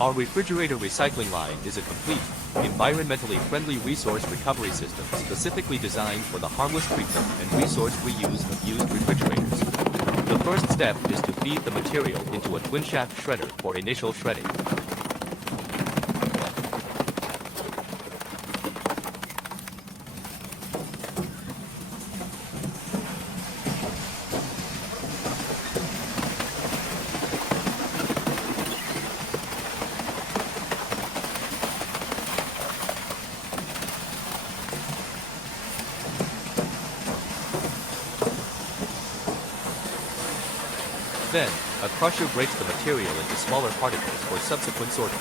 Our refrigerator recycling line is a complete, environmentally friendly resource recovery system specifically designed for the harmless treatment and resource reuse of used refrigerators. The first step is to feed the material into a twin-shaft shredder for initial shredding. Then, a crusher breaks the material into smaller particles for subsequent sorting.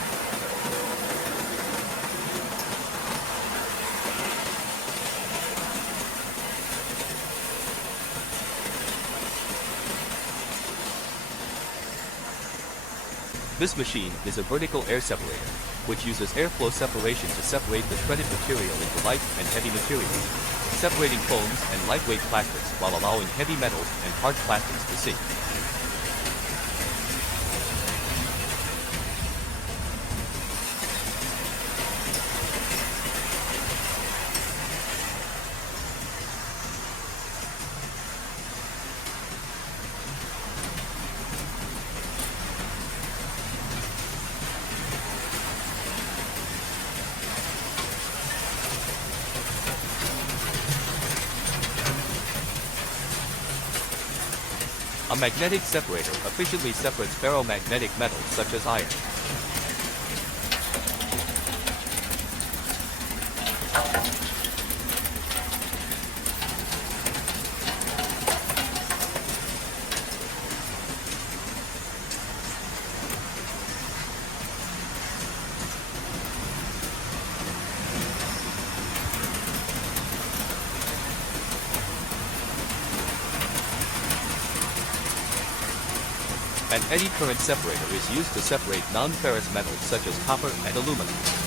This machine is a vertical air separator, which uses airflow separation to separate the shredded material into light and heavy materials, separating foams and lightweight plastics while allowing heavy metals and hard plastics to sink. A magnetic separator efficiently separates ferromagnetic metals such as iron. An eddy current separator is used to separate non-ferrous metals such as copper and aluminum.